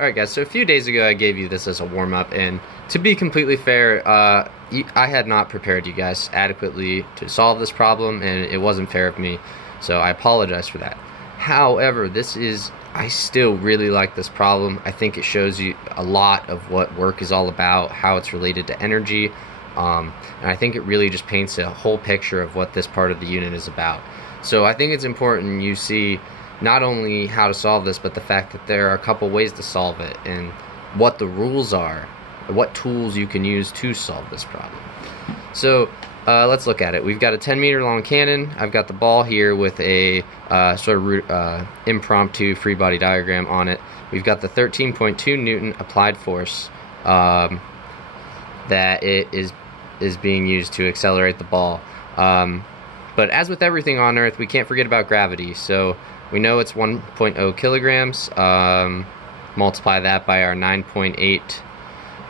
Alright guys, so a few days ago I gave you this as a warm-up, and to be completely fair, I had not prepared you guys adequately to solve this problem, and it wasn't fair of me, so I apologize for that. However, I still really like this problem. I think it shows you a lot of what work is all about, how it's related to energy, and I think it really just paints a whole picture of what this part of the unit is about. So I think it's important you see not only how to solve this, but the fact that there are a couple ways to solve it, and what the rules are, what tools you can use to solve this problem. So let's look at it. We've got a 10-meter long cannon. I've got the ball here with a sort of impromptu free body diagram on it. We've got the 13.2 Newton applied force that it is being used to accelerate the ball. But as with everything on Earth, we can't forget about gravity. So we know it's 1.0 kilograms. Multiply that by our 9.8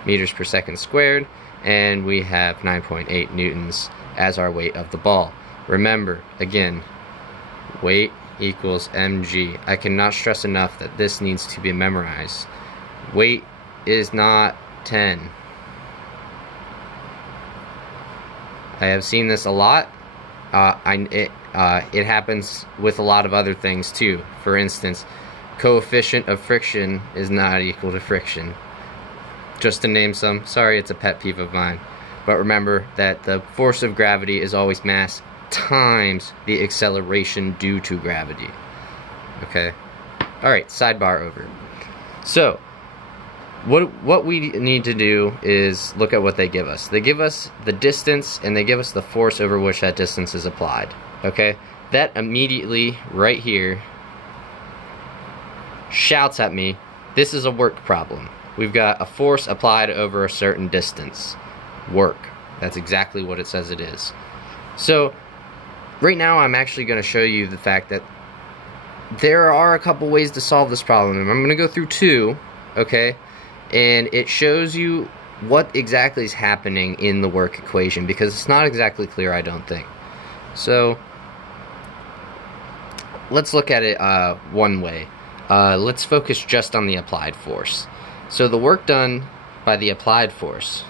meters per second squared, and we have 9.8 newtons as our weight of the ball. Remember, again, weight equals mg. I cannot stress enough that this needs to be memorized. Weight is not 10. I have seen this a lot. It happens with a lot of other things too. For instance, coefficient of friction is not equal to friction. Just to name some. Sorry, it's a pet peeve of mine. But remember that the force of gravity is always mass times the acceleration due to gravity. Okay? Alright, sidebar over. So, what we need to do is look at what they give us. They give us the distance, and they give us the force over which that distance is applied. Okay? That immediately, right here, shouts at me, this is a work problem. We've got a force applied over a certain distance. Work. That's exactly what it says it is. So, right now I'm actually going to show you the fact that there are a couple ways to solve this problem. And I'm going to go through two, okay? And it shows you what exactly is happening in the work equation, because it's not exactly clear, I don't think. So, let's look at it one way. Let's focus just on the applied force. So the work done by the applied force,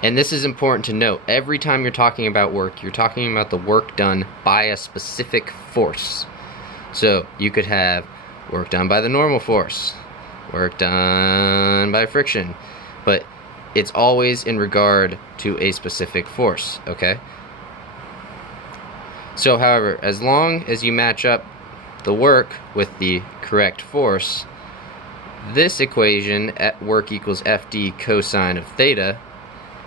and this is important to note, every time you're talking about work, you're talking about the work done by a specific force. So you could have work done by the normal force, work done by friction, but it's always in regard to a specific force, okay? So however, as long as you match up the work with the correct force, this equation, at work equals FD cosine of theta,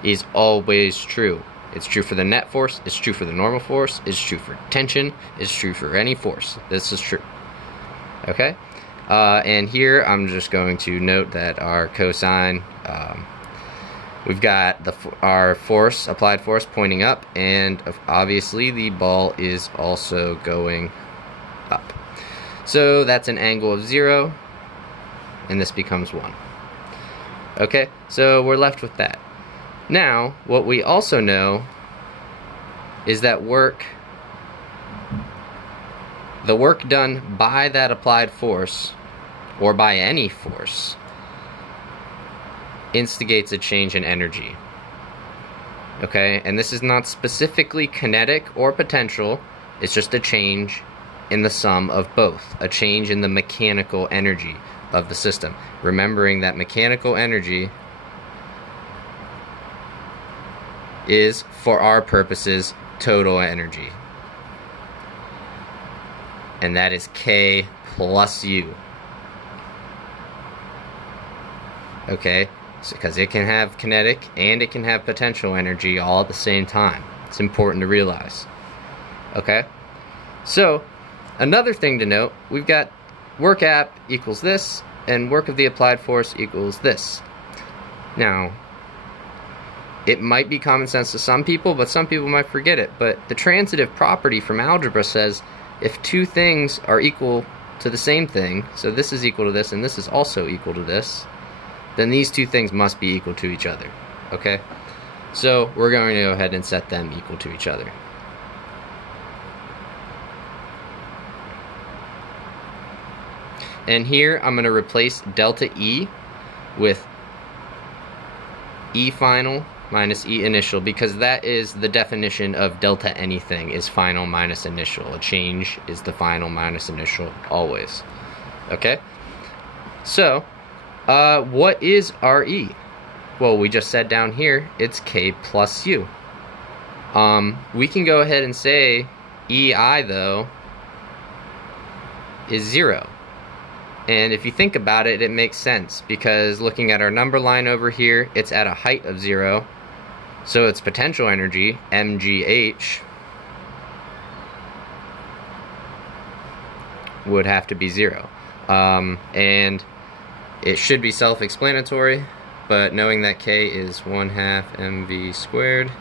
is always true. It's true for the net force, it's true for the normal force, it's true for tension, it's true for any force. This is true. Okay? And here I'm just going to note that our cosine, we've got our force, applied force, pointing up, and obviously the ball is also going up. So that's an angle of 0, and this becomes 1. Okay, so we're left with that. Now, what we also know is that the work done by that applied force, or by any force, instigates a change in energy. Okay, and this is not specifically kinetic or potential, it's just a change in the sum of both, a change in the mechanical energy of the system. Remembering that mechanical energy is, for our purposes, total energy. And that is K plus U. Okay? Because it can have kinetic and it can have potential energy all at the same time. It's important to realize. Okay? So, another thing to note, we've got work app equals this, and work of the applied force equals this. Now, it might be common sense to some people, but some people might forget it. But the transitive property from algebra says if two things are equal to the same thing, so this is equal to this and this is also equal to this, then these two things must be equal to each other. Okay? So we're going to go ahead and set them equal to each other. And here I'm going to replace delta E with E final minus E initial, because that is the definition of delta anything, is final minus initial. A change is the final minus initial always. Okay? So, what is RE? Well, we just said down here, it's K plus U. We can go ahead and say EI, though, is 0. And if you think about it, it makes sense, because looking at our number line over here, it's at a height of 0. So its potential energy, mgh, would have to be 0. And it should be self-explanatory, but knowing that K is 1/2 mv squared,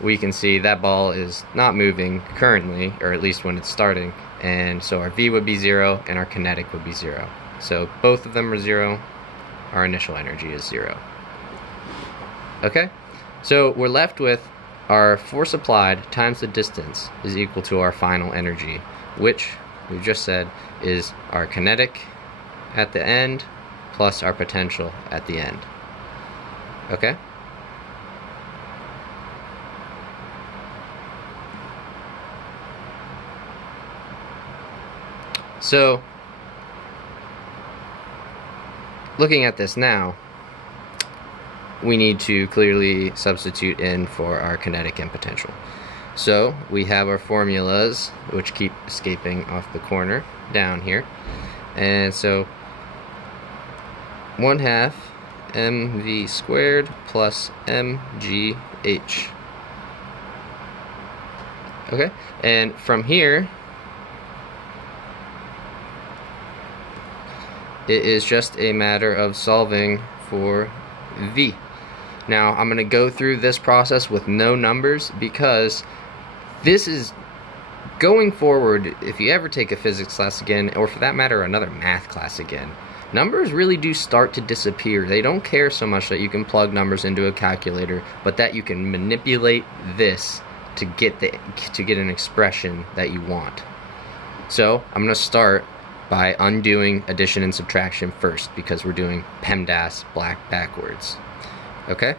we can see that ball is not moving currently, or at least when it's starting, and so our V would be 0 and our kinetic would be 0. So both of them are 0, our initial energy is 0. Okay, so we're left with our force applied times the distance is equal to our final energy, which we just said is our kinetic at the end plus our potential at the end. Okay? So, looking at this now, we need to clearly substitute in for our kinetic and potential. So we have our formulas, which keep escaping off the corner down here. And so 1/2 mv squared plus mgh. Okay, and from here, it is just a matter of solving for V. Now, I'm going to go through this process with no numbers, because this is going forward. If you ever take a physics class again, or for that matter another math class again, numbers really do start to disappear. They don't care so much that you can plug numbers into a calculator, but that you can manipulate this to get an expression that you want. So I'm going to start by undoing addition and subtraction first, because we're doing PEMDAS backwards. Okay?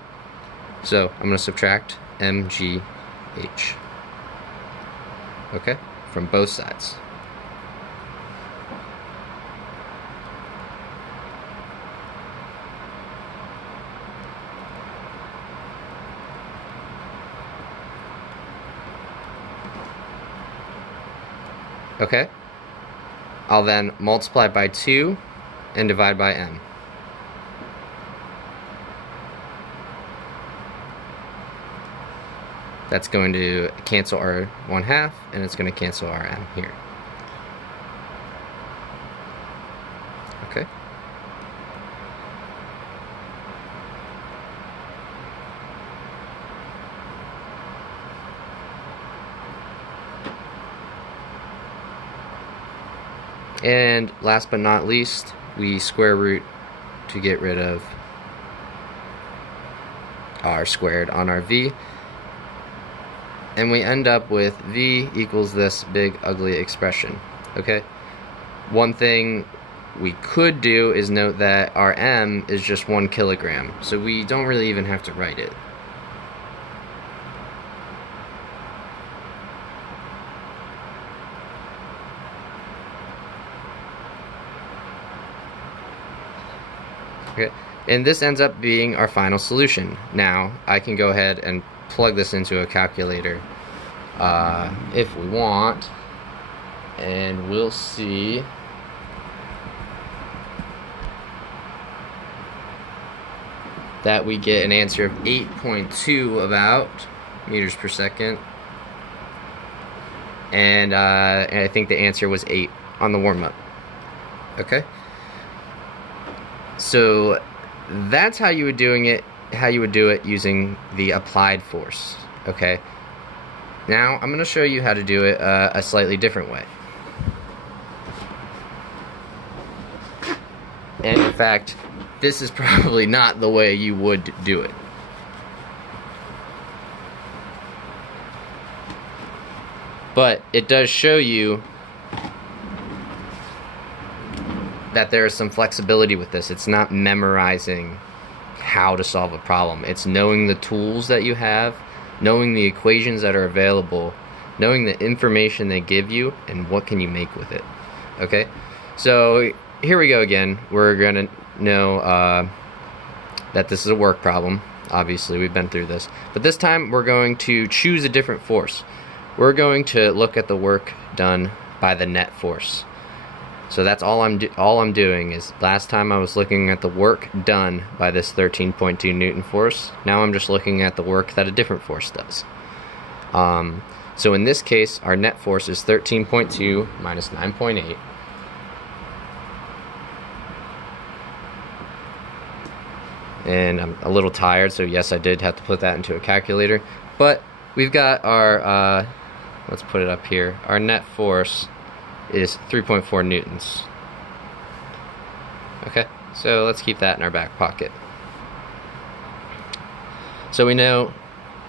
So I'm going to subtract mgh. Okay? From both sides. Okay? I'll then multiply by 2 and divide by m. That's going to cancel our 1/2, and it's going to cancel our m here. Okay? And last but not least, we square root to get rid of r squared on our v. And we end up with v equals this big ugly expression. Okay? One thing we could do is note that our m is just 1 kilogram, so we don't really even have to write it. Okay, and this ends up being our final solution. Now, I can go ahead and plug this into a calculator if we want, and we'll see that we get an answer of 8.2 about meters per second, and I think the answer was 8 on the warm-up. Okay? So that's how you would do it using the applied force. Okay. Now I'm going to show you how to do it a slightly different way. And in fact, this is probably not the way you would do it. But it does show you that there is some flexibility with this. It's not memorizing how to solve a problem. It's knowing the tools that you have, knowing the equations that are available, knowing the information they give you, and what can you make with it. Okay, so here we go again. We're gonna know that this is a work problem. Obviously, we've been through this, but this time we're going to choose a different force. We're going to look at the work done by the net force. So that's all I'm doing. Is last time I was looking at the work done by this 13.2 Newton force. Now I'm just looking at the work that a different force does. So in this case, our net force is 13.2 minus 9.8. And I'm a little tired, so yes, I did have to put that into a calculator. But we've got our, let's put it up here. Our net force is 3.4 newtons. Okay, so let's keep that in our back pocket. So we know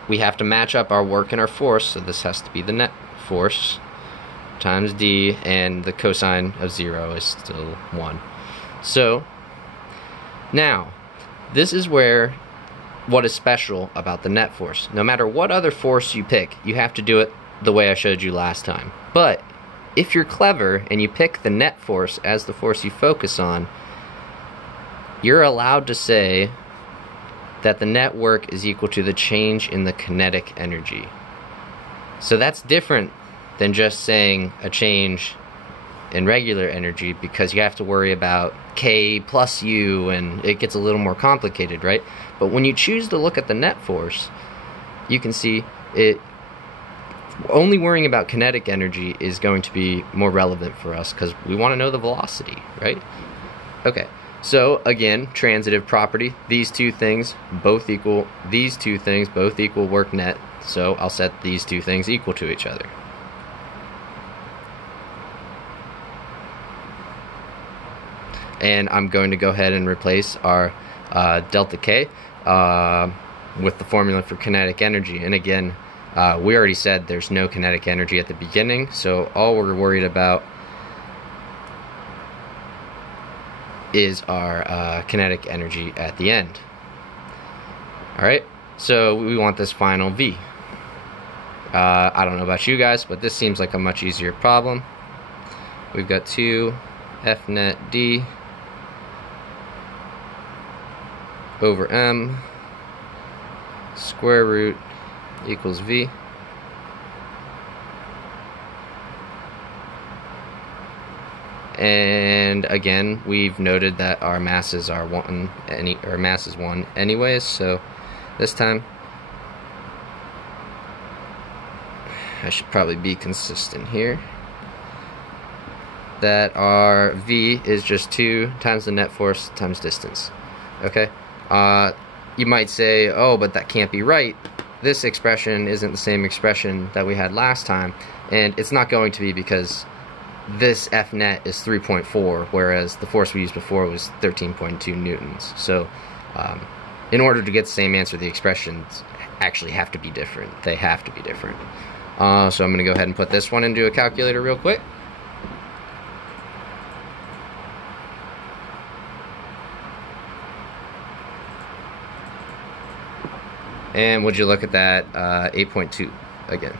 we have to match up our work and our force, so this has to be the net force times d, and the cosine of 0 is still 1. So now, this is where what is special about the net force. No matter what other force you pick, you have to do it the way I showed you last time. But if you're clever and you pick the net force as the force you focus on, you're allowed to say that the net work is equal to the change in the kinetic energy. So that's different than just saying a change in regular energy, because you have to worry about K plus U, and it gets a little more complicated, right? But when you choose to look at the net force, you can see it. Only worrying about kinetic energy is going to be more relevant for us because we want to know the velocity, right? Okay, so again, transitive property. These two things both equal work net, so I'll set these two things equal to each other. And I'm going to go ahead and replace our delta K with the formula for kinetic energy. And again, we already said there's no kinetic energy at the beginning, so all we're worried about is our kinetic energy at the end. Alright, so we want this final V. I don't know about you guys, but this seems like a much easier problem. We've got 2 F net D over M square root equals V. And again, we've noted that our masses are mass is 1 anyways, so this time I should probably be consistent here, that our V is just 2 times the net force times distance. Okay, you might say, oh, but that can't be right. This expression isn't the same expression that we had last time, and it's not going to be, because this F net is 3.4, whereas the force we used before was 13.2 newtons. So in order to get the same answer, the expressions actually have to be different. They have to be different. So I'm going to go ahead and put this one into a calculator real quick. And would you look at that, 8.2 again.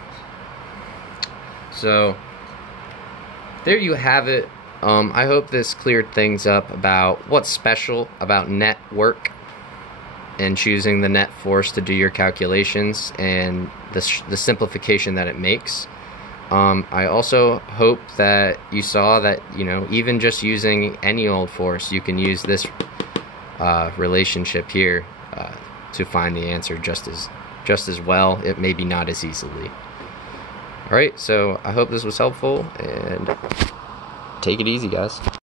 So there you have it. I hope this cleared things up about what's special about net work and choosing the net force to do your calculations, and the simplification that it makes. I also hope that you saw that, you know, even just using any old force, you can use this relationship here to find the answer just as well. It maybe not as easily. Alright, so I hope this was helpful, and take it easy, guys.